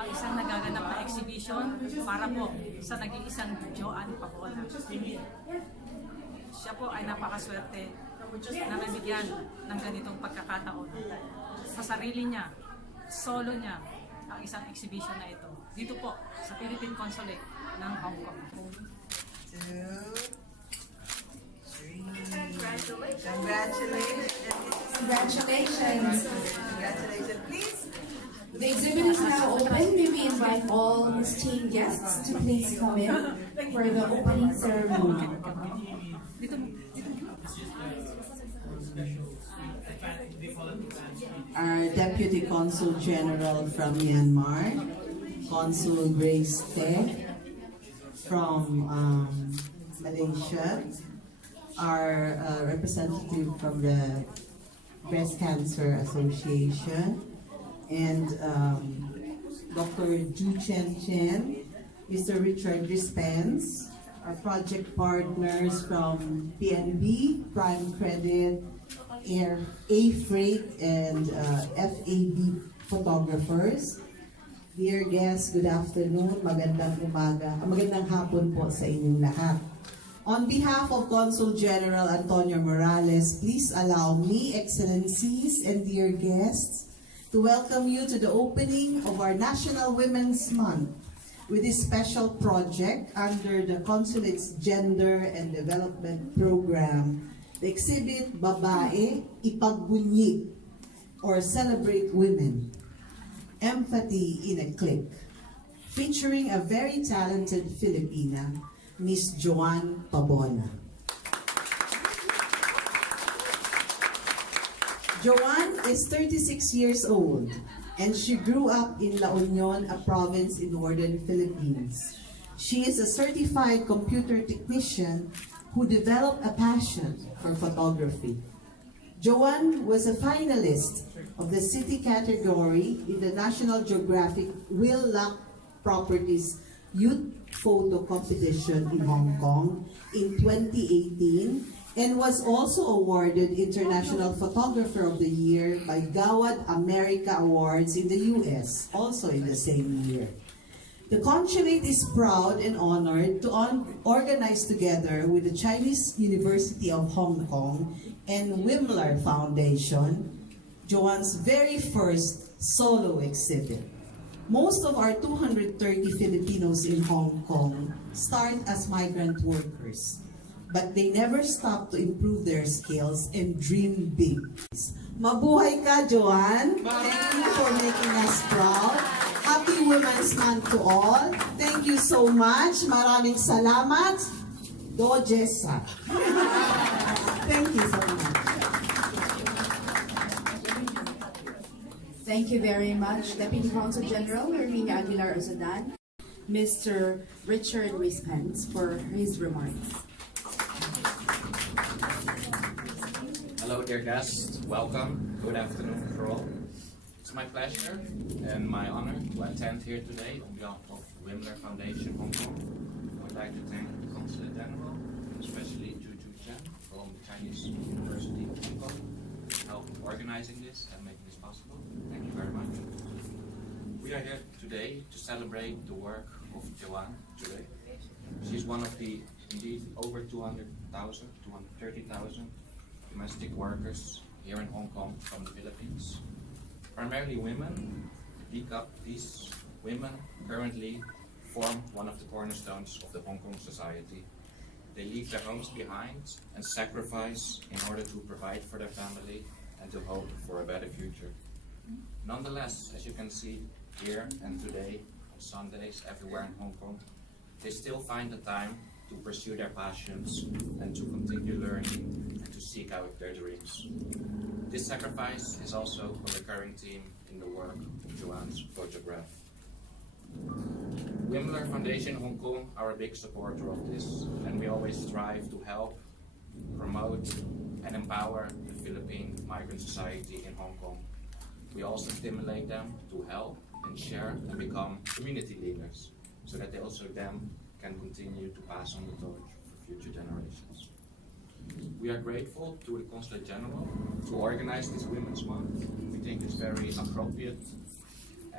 ang isang nagaganap na exhibition para po sa nag-iisang Joan Pabona. Siya po ay napakaswerte na nabigyan ng ganitong pagkakataon sa sarili niya, solo niya, ang isang exhibition na ito. Dito po sa Philippine Consulate ng Hong Kong. 2, 3. Congratulations. Congratulations. Congratulations. Please. The exhibit is now open. May we invite all esteemed guests to please come in for the opening ceremony. Our Deputy Consul General from Myanmar, Consul Grace Te from Malaysia, our representative from the Breast Cancer Association, and Dr. Ju Chen Chen, Mr. Richard Dispense, our project partners from PNB, Prime Credit, A Freight, and FAB Photographers. Dear guests, good afternoon, magandang umaga, magandang hapon po sa inyong lahat. On behalf of Consul General Antonio Morales, please allow me, Excellencies and dear guests, to welcome you to the opening of our National Women's Month with this special project under the Consulate's Gender and Development Program, the exhibit Babae, Ipagbunyi, or Celebrate Women, Empathy in a Click, featuring a very talented Filipina, Miss Joan Pabona. Joan is 36 years old, and she grew up in La Union, a province in northern Philippines. She is a certified computer technician who developed a passion for photography. Joan was a finalist of the city category in the National Geographic Will Luck Properties Youth Photo Competition in Hong Kong in 2018 and was also awarded International Photographer of the Year by Gawad America Awards in the US, also in the same year. The Consulate is proud and honored to organize together with the Chinese University of Hong Kong and Wimler Foundation, Joan's very first solo exhibit. Most of our 230 Filipinos in Hong Kong start as migrant workers, but they never stop to improve their skills and dream big. Mabuhay ka, Joan! Thank you for making us proud. Happy Women's Month to all. Thank you so much. Maraming salamat. Do Jessa. Thank you so much. Thank you very much, Deputy Consul General Germinia Aguilar-Usudan, Mr. Richard Dispense, for his remarks. Hello, dear guests. Welcome. Good afternoon for all. It's my pleasure and my honor to attend here today on behalf of Wimler Foundation Hong Kong. I would like to thank the Consulate General, especially Ju Chen from the Chinese University of Hong Kong, for helping organizing this and making this possible. Thank you very much. We are here today to celebrate the work of Joan today. She's one of the, indeed, over 200,000, 230,000 domestic workers here in Hong Kong from the Philippines. Primarily women. These women currently form one of the cornerstones of the Hong Kong society. They leave their homes behind and sacrifice in order to provide for their family and to hope for a better future. Nonetheless, as you can see here and today, on Sundays, everywhere in Hong Kong, they still find the time to pursue their passions and to continue learning and to seek out their dreams. This sacrifice is also a recurring theme in the work of Joan's photograph. Wimler Foundation Hong Kong are a big supporter of this, and we always strive to help, promote, and empower the Philippine migrant society in Hong Kong. We also stimulate them to help and share and become community leaders, so that they also can continue to pass on the torch for future generations. We are grateful to the Consulate General to organize this Women's Month. We think it's very appropriate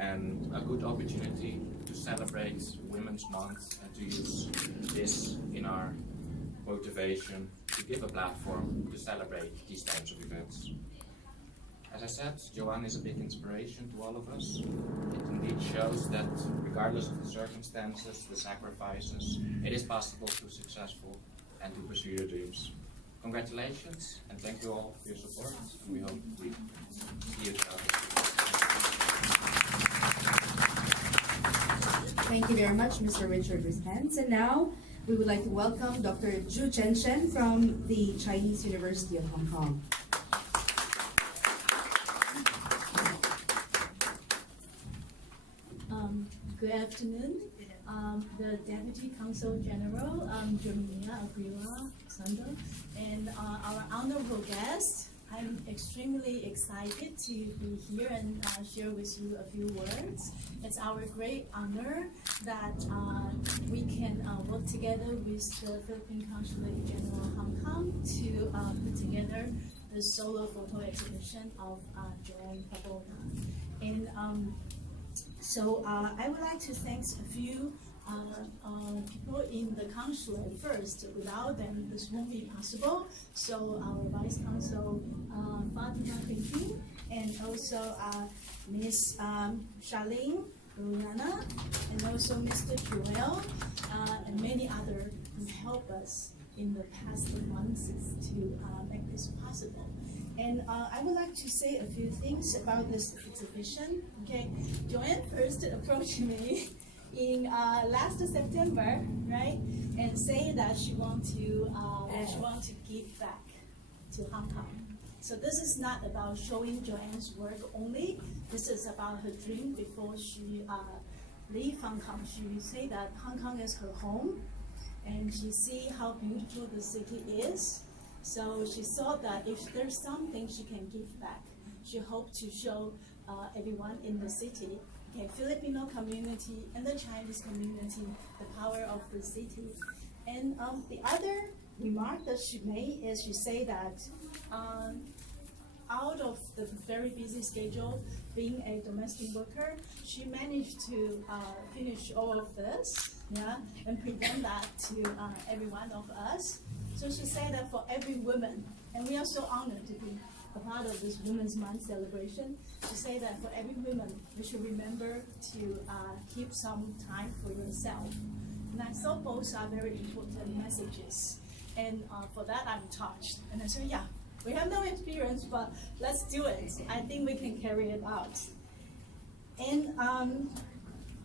and a good opportunity to celebrate Women's Month and to use this in our motivation to give a platform to celebrate these types of events. As I said, Joan is a big inspiration to all of us. It indeed shows that regardless of the circumstances, the sacrifices, it is possible to be successful and to pursue your dreams. Congratulations, and thank you all for your support, and we hope we see you throughout the Thank you very much, Mr. Richard Rispens. And now, we would like to welcome Dr. Zhu Chenshen from the Chinese University of Hong Kong. Good afternoon. The Deputy Consul General, Germinia, Aguilar-Usudan, and our honorable guest. I'm extremely excited to be here and share with you a few words. It's our great honor that we can work together with the Philippine Consulate General Hong Kong to put together the solo photo exhibition of Joan Pabona. And so I would like to thank a few people in the consulate first. Without them, this won't be possible. So our Vice Consul, Fatima, thank you, and also Ms. Charlene, Liliana, and also Mr. Joel, and many others who helped us in the past months to make this possible. And I would like to say a few things about this exhibition. Okay, Joanne first approached me in last September, right, and say that she want to give back to Hong Kong. So this is not about showing Joanne's work only. This is about her dream before she leave Hong Kong. She say that Hong Kong is her home, and she see how beautiful the city is. So she thought that if there's something she can give back, she hoped to show everyone in the city, okay, Filipino community and the Chinese community, the power of the city. And the other remark that she made is she say that out of the very busy schedule, being a domestic worker, she managed to finish all of this, yeah, and present that to every one of us. So she said that for every woman, and we are so honored to be a part of this Women's Month celebration, she said that for every woman, you should remember to keep some time for yourself. And I thought both are very important messages. And for that, I'm touched. And I said, yeah, we have no experience, but let's do it. I think we can carry it out. And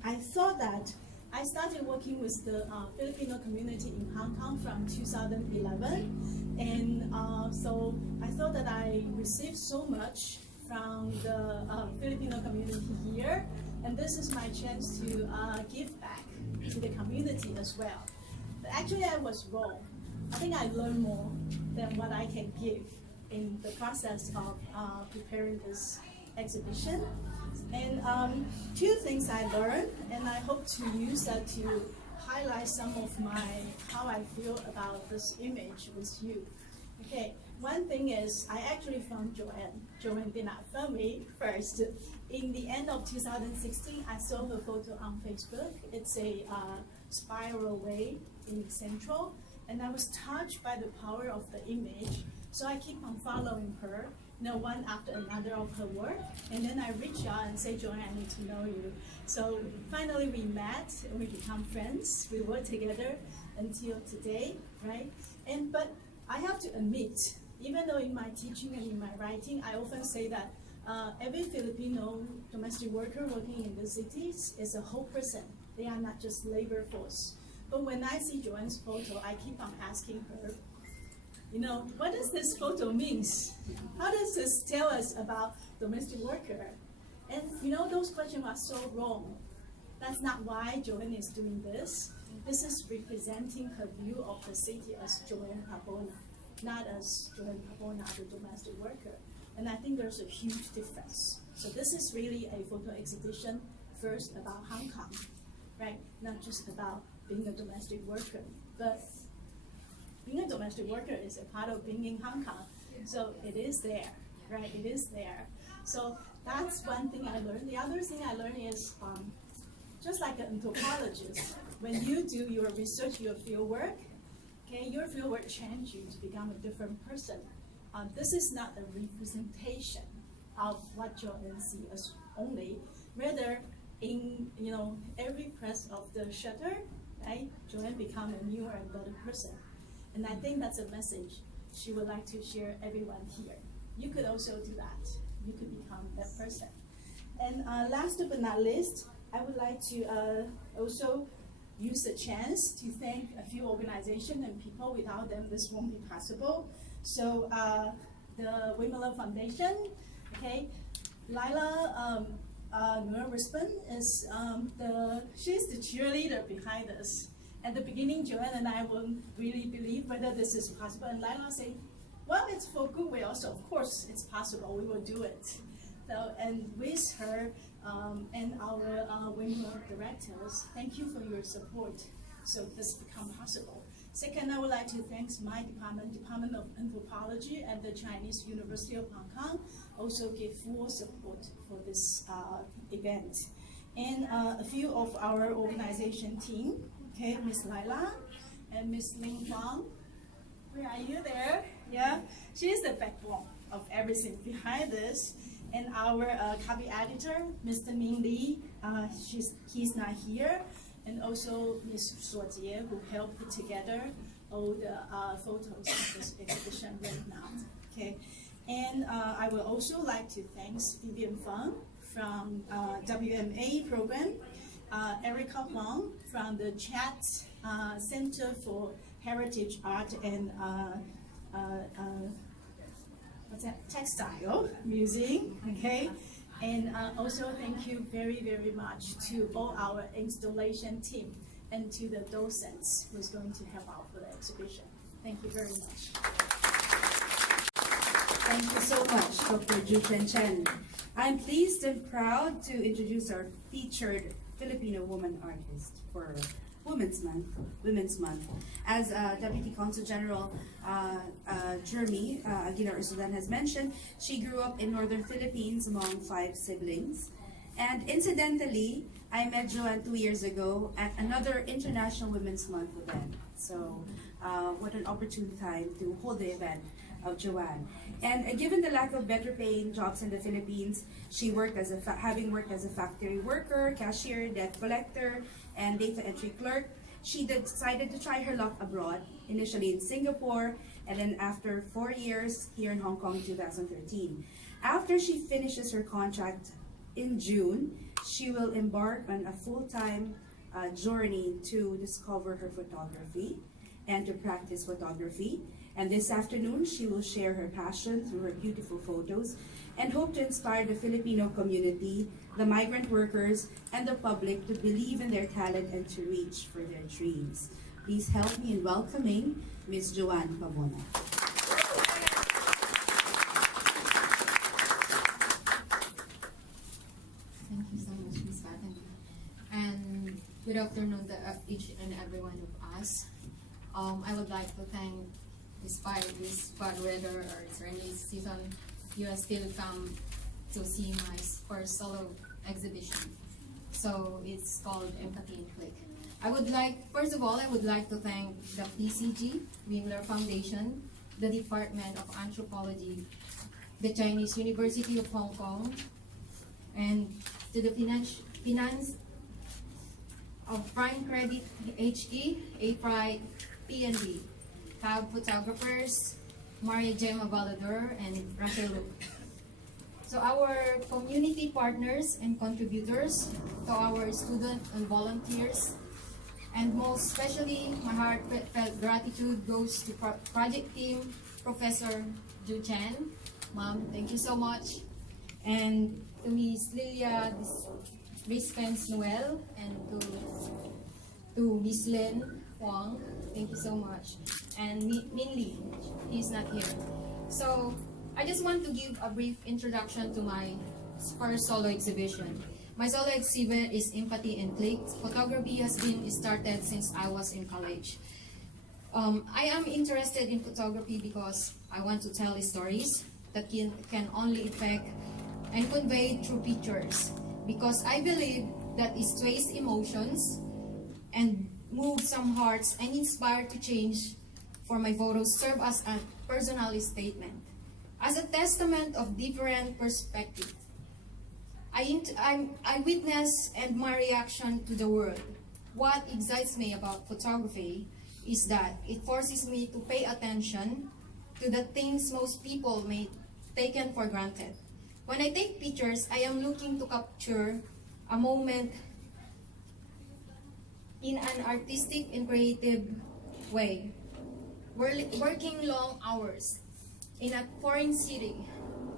I thought that I started working with the Filipino community in Hong Kong from 2011, and so I thought that I received so much from the Filipino community here, and this is my chance to give back to the community as well. But actually, I was wrong. I think I learned more than what I can give in the process of preparing this exhibition. And two things I learned, and I hope to use that to highlight some of how I feel about this image with you. Okay, one thing is I actually found Joanne. Joanne did not find me first. In the end of 2016, I saw her photo on Facebook. It's a spiral way in Central, and I was touched by the power of the image. So I keep on following her, one after another of her work, and then I reach out and say, Joanne, I need to know you. So finally we met, and we become friends. We work together until today, right? But I have to admit, even though in my teaching and in my writing, I often say that every Filipino domestic worker working in the cities is a whole person. They are not just labor force. But when I see Joanne's photo, I keep on asking her, what does this photo mean? How does this tell us about domestic worker? And those questions are so wrong. That's not why Joanne is doing this. This is representing her view of the city as Joan Pabona, not as Joan Pabona, the domestic worker. And I think there's a huge difference. So this is really a photo exhibition first about Hong Kong, right? Not just about being a domestic worker, but being a domestic worker is a part of being in Hong Kong. So it is there, right? It is there. So that's one thing I learned. The other thing I learned is just like an anthropologist, when you do your research, your field work, okay, your field work changes you to become a different person. This is not a representation of what Joan sees only. Rather, in every press of the shutter, right, Joan become a newer and better person. And I think that's a message she would like to share everyone here. You could also do that. You could become that person. And last but not least, I would like to also use the chance to thank a few organizations and people. Without them, this won't be possible. So the Wimler Foundation, okay, Lila Rispen is she's the cheerleader behind this. At the beginning, Joan and I wouldn't really believe whether this is possible, and Lila said, well, it's for goodwill, so of course it's possible, we will do it. So, and with her and our Wimler directors, thank you for your support, so this become possible. Second, I would like to thank my Department of Anthropology at the Chinese University of Hong Kong, also give full support for this event. And a few of our organization team, okay, Miss Lila and Miss Ling Fang. Where are you there? Yeah, she's the backbone of everything behind this. And our copy editor, Mr. Ming Li, he's not here. And also Ms. Suo Jie, who helped put together all the photos of this exhibition right now. Okay, and I would also like to thank Vivian Feng from WMA program, Erica Huang from the Chat Center for Heritage Art and Textile Museum, okay? And also thank you very, very much to all our installation team and to the docents who's going to help out for the exhibition. Thank you very much. Thank you so much, Dr. Ju Chen. I'm pleased and proud to introduce our featured Filipino woman artist for Women's Month. As Deputy Consul General Germinia Aguilar-Usudan has mentioned, she grew up in Northern Philippines among 5 siblings. And incidentally, I met Joan 2 years ago at another International Women's Month event. So what an opportune time to hold the event of Joan. And given the lack of better paying jobs in the Philippines, she worked as having worked as a factory worker, cashier, debt collector, and data entry clerk. She decided to try her luck abroad, initially in Singapore, and then after 4 years here in Hong Kong in 2013. After she finishes her contract in June, she will embark on a full-time journey to discover her photography and to practice photography. And this afternoon, she will share her passion through her beautiful photos and hope to inspire the Filipino community, the migrant workers, and the public to believe in their talent and to reach for their dreams. Please help me in welcoming Ms. Joan Pabona. Thank you so much, Ms. Fatima. And good afternoon to each and every one of us. I would like to thank, despite this bad weather or it's rainy season, you have still come to see my first solo exhibition. So it's called Empathy in Click. First of all, I would like to thank the PCG, Wimler Foundation, the Department of Anthropology, the Chinese University of Hong Kong, and to the Finance of Prime Credit HE, A-Pride, PNB, Tab Photographers, Maria Gemma Balador, and Rachel Luke. So our community partners and contributors, to our students and volunteers, and most especially my heartfelt gratitude goes to project team, Professor Ju Chen. Ma'am, thank you so much. And to Ms. Lilia Rispens Noel, and to Ms. Lin Huang, thank you so much. And Min Li, he's not here. So I just want to give a brief introduction to my first solo exhibition. My solo exhibit is Empathy and Click. Photography has been started since I was in college. I am interested in photography because I want to tell stories that can only affect and conveyed through pictures, because I believe that it sways emotions and moves some hearts and inspire to change. For my photos serve as a personal statement, as a testament of different perspective. I witness and my reaction to the world. What excites me about photography is that it forces me to pay attention to the things most people may taken for granted. When I take pictures, I am looking to capture a moment in an artistic and creative way. Working long hours in a foreign city,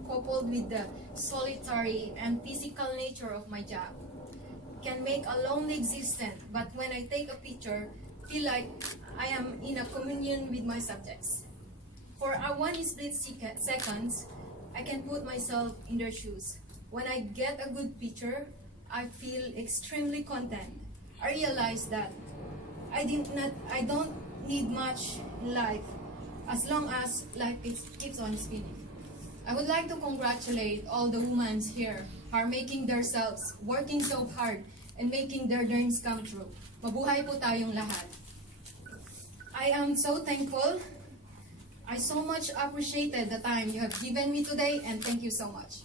coupled with the solitary and physical nature of my job, can make a lonely existence, but when I take a picture, feel like I am in a communion with my subjects. For a one split seconds, I can put myself in their shoes. When I get a good picture, I feel extremely content. I realize that I don't need much in life, as long as life keeps on spinning. I would like to congratulate all the women here who are making themselves, working so hard, and making their dreams come true. Mabuhay po tayong lahat. I am so thankful. I so much appreciated the time you have given me today, and thank you so much.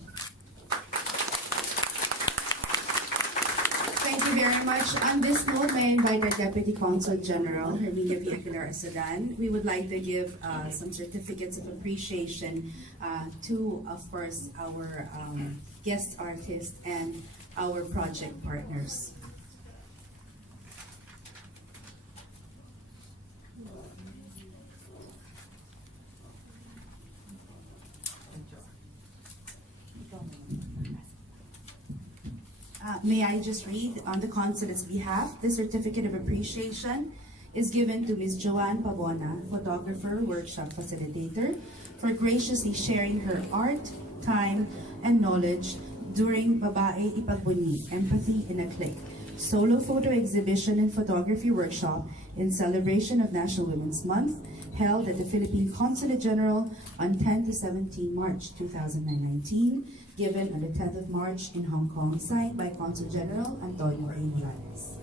Thank you very much. On this note, may I invite our Deputy Consul General, Germinia V. Aguilar-Usudan. We would like to give some certificates of appreciation to, of course, our guest artists and our project partners. May I just read on the Consulate's behalf, the certificate of appreciation is given to Ms. Joan Pabona, photographer, workshop facilitator, for graciously sharing her art, time, and knowledge during Babae, Ipagbunyi, Empathy in a Click, solo photo exhibition and photography workshop in celebration of National Women's Month, held at the Philippine Consulate General on 10 to 17 March 2019, given on the 10th of March in Hong Kong, signed by Consul General Antonio A. Morales.